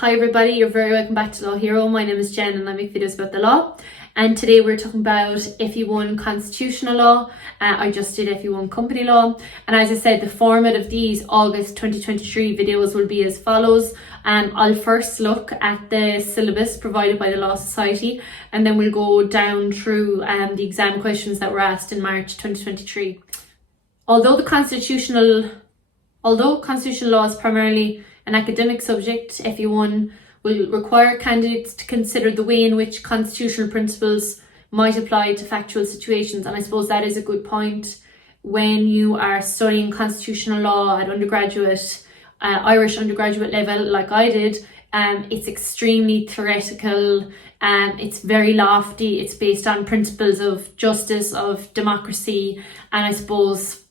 Hi everybody, you're very welcome back to Law Hero. My name is Jen and I make videos about the law. And today we're talking about Fe1 Constitutional Law. I just did Fe1 Company Law. And as I said, the format of these August 2023 videos will be as follows. I'll first look at the syllabus provided by the Law Society, and then we'll go down through the exam questions that were asked in March 2023. Although constitutional law is primarily an academic subject, Fe1 will require candidates to consider the way in which constitutional principles might apply to factual situations. And I suppose that is a good point. When you are studying constitutional law at undergraduate, Irish undergraduate level, like I did, it's extremely theoretical, it's very lofty, it's based on principles of justice, of democracy, and I suppose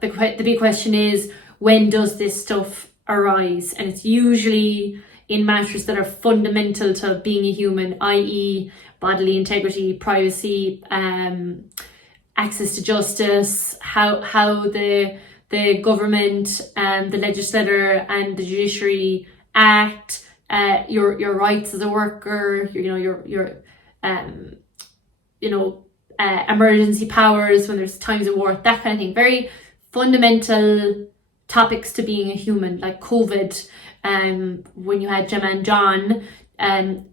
the big question is, when does this stuff arise? And it's usually in matters that are fundamental to being a human, i.e. bodily integrity, privacy, access to justice, how the government and the legislator and the judiciary act, your rights as a worker, your emergency powers when there's times of war, that kind of thing. Very fundamental topics to being a human, like COVID. When you had Gemma and John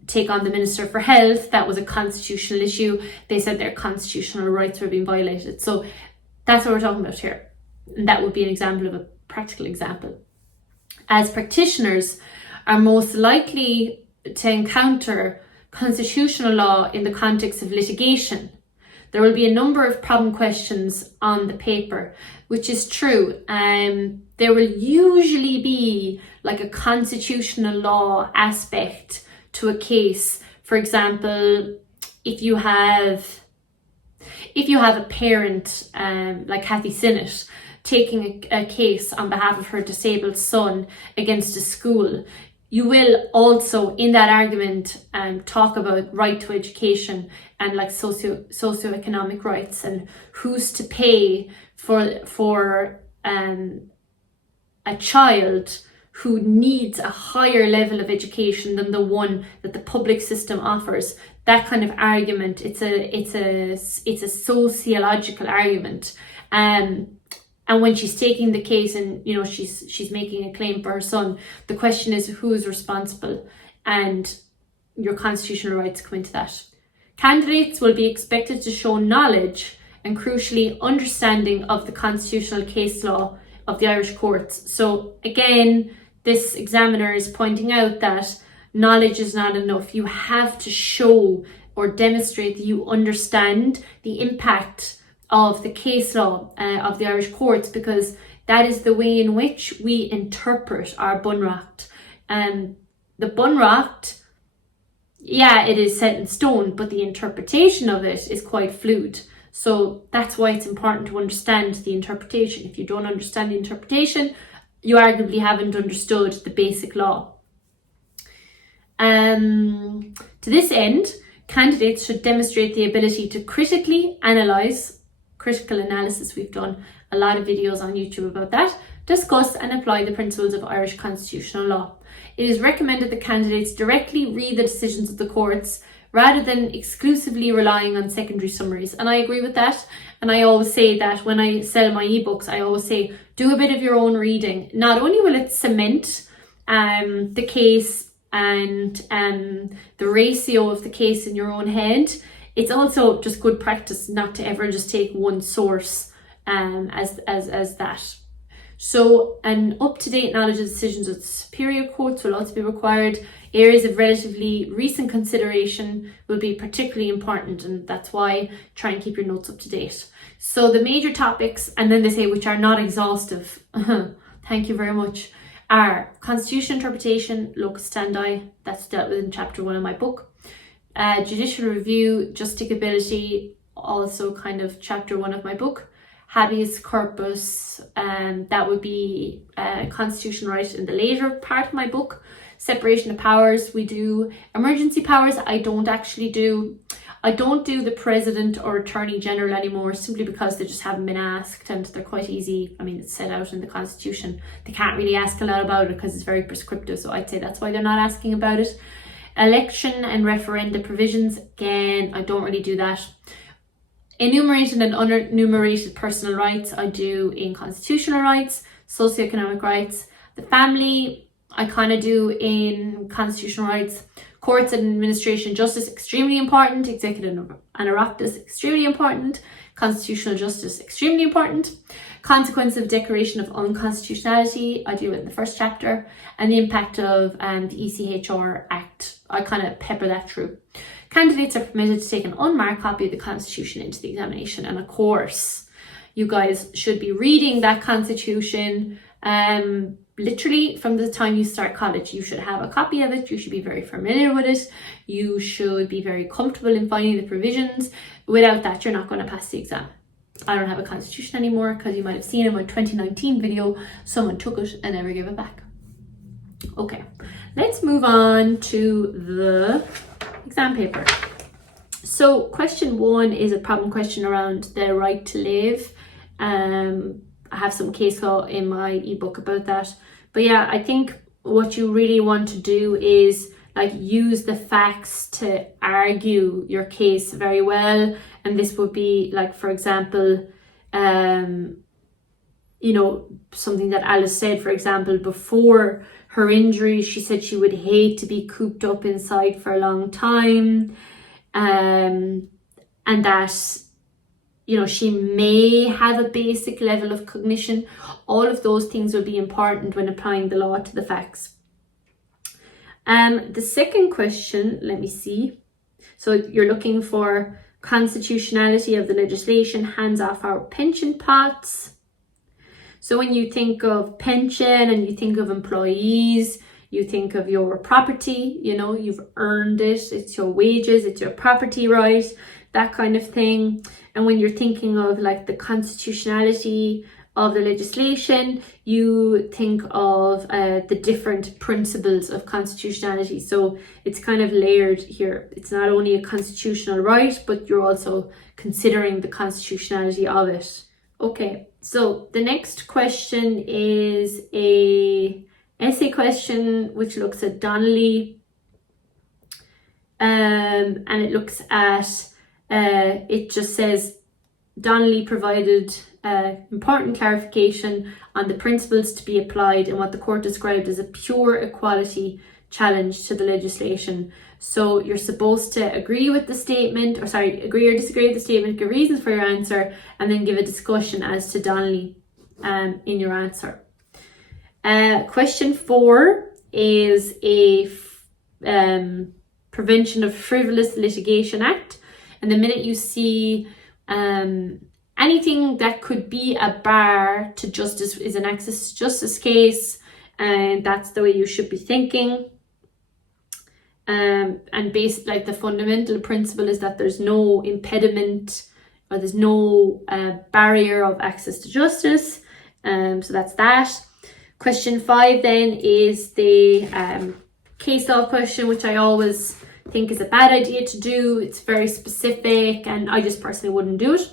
take on the Minister for Health, that was a constitutional issue. They said their constitutional rights were being violated. So that's what we're talking about here. And that would be an example of a practical example. As practitioners are most likely to encounter constitutional law in the context of litigation, there will be a number of problem questions on the paper, which is true. There will usually be like a constitutional law aspect to a case. For example, if you have a parent like Kathy Sinnott taking a case on behalf of her disabled son against a school, you will also in that argument talk about right to education and like socioeconomic rights and who's to pay for a child who needs a higher level of education than the one that the public system offers. That kind of argument, it's a sociological argument. And when she's taking the case and she's making a claim for her son, the question is who is responsible, and your constitutional rights come into that. Candidates will be expected to show knowledge and crucially understanding of the constitutional case law of the Irish courts. So again, this examiner is pointing out that knowledge is not enough. You have to show or demonstrate that you understand the impact of the case law of the Irish courts, because that is the way in which we interpret our bunracht. The bunracht, it is set in stone, but the interpretation of it is quite fluid. So that's why it's important to understand the interpretation. If you don't understand the interpretation, you arguably haven't understood the basic law. To this end, candidates should demonstrate the ability to critically analyse, critical analysis, we've done a lot of videos on YouTube about that, discuss and apply the principles of Irish constitutional law. It is recommended that candidates directly read the decisions of the courts rather than exclusively relying on secondary summaries. And I agree with that. And I always say that when I sell my ebooks, I always say, do a bit of your own reading. Not only will it cement the case and the ratio of the case in your own head, it's also just good practice not to ever just take one source as that. So an up-to-date knowledge of decisions of the superior courts will also be required. Areas of relatively recent consideration will be particularly important, and that's why try and keep your notes up to date. So the major topics, and then they say which are not exhaustive, thank you very much, are constitutional interpretation, locus standi, that's dealt with in chapter 1 of my book. Judicial review, justicability, also kind of chapter 1 of my book. Habeas corpus, that would be constitutional right in the later part of my book. Separation of powers, we do. Emergency powers, I don't actually do. I don't do the President or Attorney General anymore, simply because they just haven't been asked, and they're quite easy. I mean, it's set out in the Constitution. They can't really ask a lot about it because it's very prescriptive, so I'd say that's why they're not asking about it. Election and referenda provisions, again, I don't really do that. Enumerated and unenumerated personal rights, I do in constitutional rights. Socioeconomic rights, the family, I kind of do in constitutional rights. Courts and administration justice, extremely important. Executive and Oireachtas, extremely important. Constitutional justice, extremely important. Consequence of declaration of unconstitutionality, I do it in the first chapter. And the impact of the ECHR Act, I kind of pepper that through. Candidates are permitted to take an unmarked copy of the Constitution into the examination. And of course, you guys should be reading that Constitution literally from the time you start college. You should have a copy of it. You should be very familiar with it. You should be very comfortable in finding the provisions. Without that, you're not going to pass the exam. I don't have a Constitution anymore, because you might have seen in my 2019 video, someone took it and never gave it back. Okay, let's move on to the exam paper. So question 1 is a problem question around the right to live. I have some case law in my ebook about that. But yeah, I think what you really want to do is like use the facts to argue your case very well. And this would be like, for example, you know, something that Alice said, for example, before her injury, she said she would hate to be cooped up inside for a long time. And that, you know, she may have a basic level of cognition. All of those things will be important when applying the law to the facts. The second question, let me see. So you're looking for constitutionality of the legislation, hands off our pension pots. So when you think of pension and you think of employees, you think of your property, you know, you've earned it, it's your wages, it's your property right, that kind of thing. And when you're thinking of like the constitutionality of the legislation, you think of the different principles of constitutionality. So it's kind of layered here. It's not only a constitutional right, but you're also considering the constitutionality of it. Okay, so the next question is a essay question which looks at Donnelly, and it looks at it just says Donnelly provided important clarification on the principles to be applied in what the court described as a pure equality challenge to the legislation. So you're supposed to agree with the statement, or sorry, agree or disagree with the statement, give reasons for your answer, and then give a discussion as to Donnelly in your answer. Question 4 is a Prevention of Frivolous Litigation Act. And the minute you see anything that could be a bar to justice is an access to justice case, and that's the way you should be thinking. And based, like, the fundamental principle is that there's no impediment or there's no barrier of access to justice. So that's that. Question 5 then is the case law question, which I always think is a bad idea to do. It's very specific and I just personally wouldn't do it.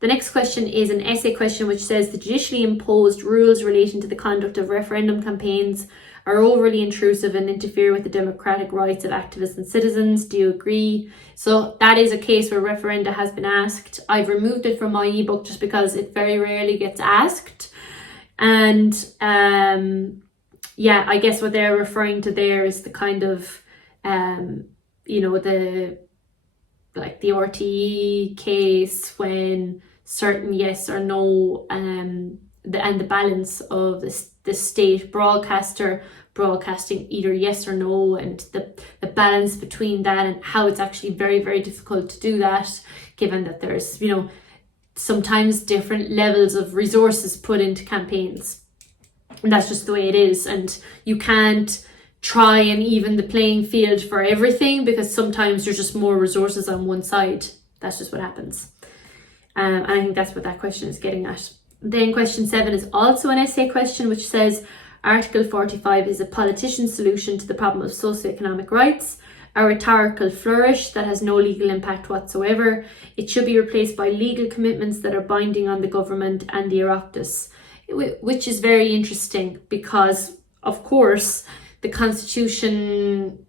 The next question is an essay question which says the judicially imposed rules relating to the conduct of referendum campaigns are overly intrusive and interfere with the democratic rights of activists and citizens. Do you agree? So that is a case where referenda has been asked. I've removed it from my ebook just because it very rarely gets asked. And yeah, I guess what they're referring to there is the kind of, you know, the RTE case when certain yes or no, the balance of the state broadcaster broadcasting either yes or no, and the balance between that, and how it's actually very, very difficult to do that, given that there's, you know, sometimes different levels of resources put into campaigns. And that's just the way it is. And you can't try and even the playing field for everything, because sometimes there's just more resources on one side. That's just what happens. And I think that's what that question is getting at. Then question 7 is also an essay question, which says Article 45 is a politician's solution to the problem of socioeconomic rights. a rhetorical flourish that has no legal impact whatsoever. It should be replaced by legal commitments that are binding on the government and the Oireachtas, which is very interesting because, of course, the Constitution,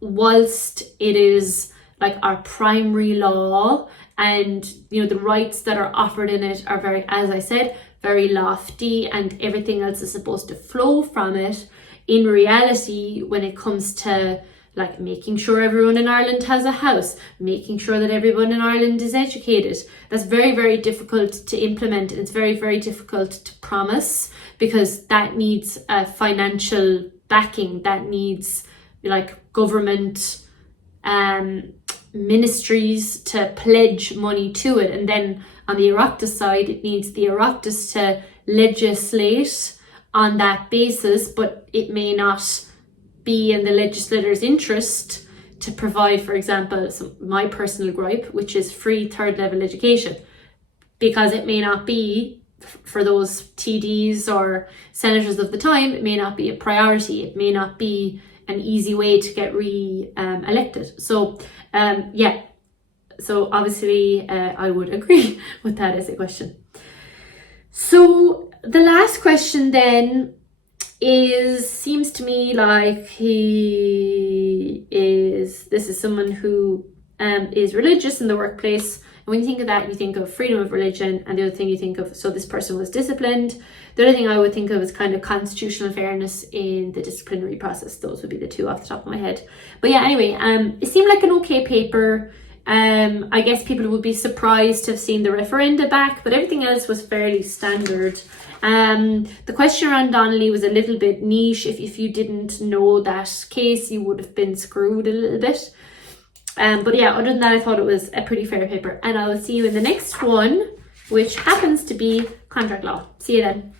whilst it is like our primary law, and you know the rights that are offered in it are very, as I said, very lofty, and everything else is supposed to flow from it. In reality, when it comes to like making sure everyone in Ireland has a house, making sure that everyone in Ireland is educated, that's very, very difficult to implement, and it's very, very difficult to promise, because that needs a financial backing, that needs like government ministries to pledge money to it, and then on the Oireachtas side it needs the Oireachtas to legislate on that basis, but it may not be in the legislator's interest to provide, for example, my personal gripe, which is free third level education, because it may not be for those TDs or senators of the time, it may not be a priority, it may not be an easy way to get elected. So yeah, so obviously I would agree with that as a question. So the last question then seems to me like this is someone who is religious in the workplace. And when you think of that, you think of freedom of religion, and the other thing you think of, so this person was disciplined. The other thing I would think of is kind of constitutional fairness in the disciplinary process. Those would be the two off the top of my head. But yeah, anyway, it seemed like an okay paper. I guess people would be surprised to have seen the referenda back, but everything else was fairly standard. The question around Donnelly was a little bit niche. If you didn't know that case, you would have been screwed a little bit. But yeah, other than that, I thought it was a pretty fair paper. And I will see you in the next one, which happens to be contract law. See you then.